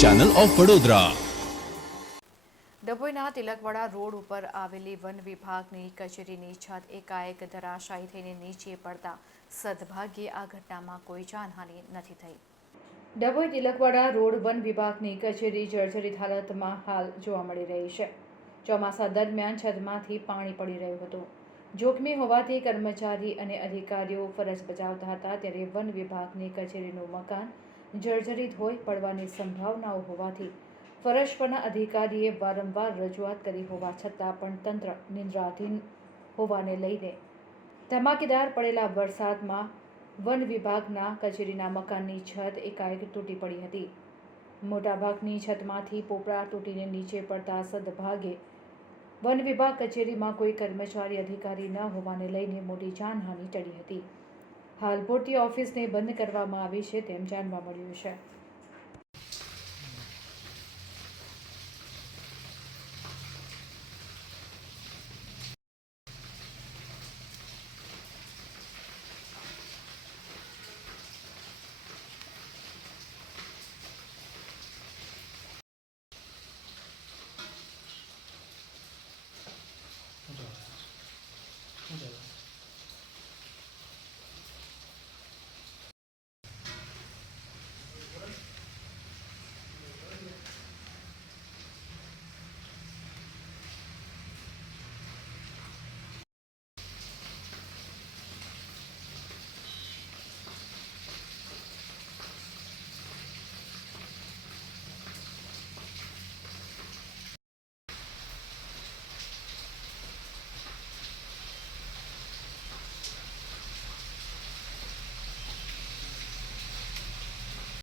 Channel of Vadodara ડભોઈના Tilakwada road ઉપર આવેલી વન વિભાગની કચેરીની છત એકાએક ધરાશાયી થઈને નીચે પડતા સદભાગ્યે આ ઘટનામાં કોઈ જાનહાનિ નથી થઈ. ડભોઈ તિલકવાડા રોડ વન વિભાગની કચેરી જર્જરિત હાલતમાં હાલ જોવા મળી રહી છે. ચોમાસા દરમિયાન છતમાંથી પાણી પડી રહ્યું હતું. જોખમી હોવાથી કર્મચારી અને અધિકારીઓ ફરજ બજાવતા હતા ત્યારે વન વિભાગની કચેરીનું મકાન જર્જરિત હોય પડવાની સંભાવનાઓ હોવાથી ફરજ પરના અધિકારીએ વારંવાર રજૂઆત કરી હોવા છતાં પણ તંત્ર નિંદ્રાધીન હોવાને લઈને ધમાકેદાર પડેલા વરસાદમાં વન વિભાગના કચેરીના મકાનની છત એકાએક તૂટી પડી હતી. મોટાભાગની છતમાંથી પોપડા તૂટીને નીચે પડતા સદભાગે વન વિભાગ કચેરીમાં કોઈ કર્મચારી અધિકારી ન હોવાને લઈને મોટી જાનહાનિ ટળી હતી. હાલ પૂરતી ઓફિસને બંધ કરવામાં આવી છે તેમ જાણવા મળ્યું છે Gracias.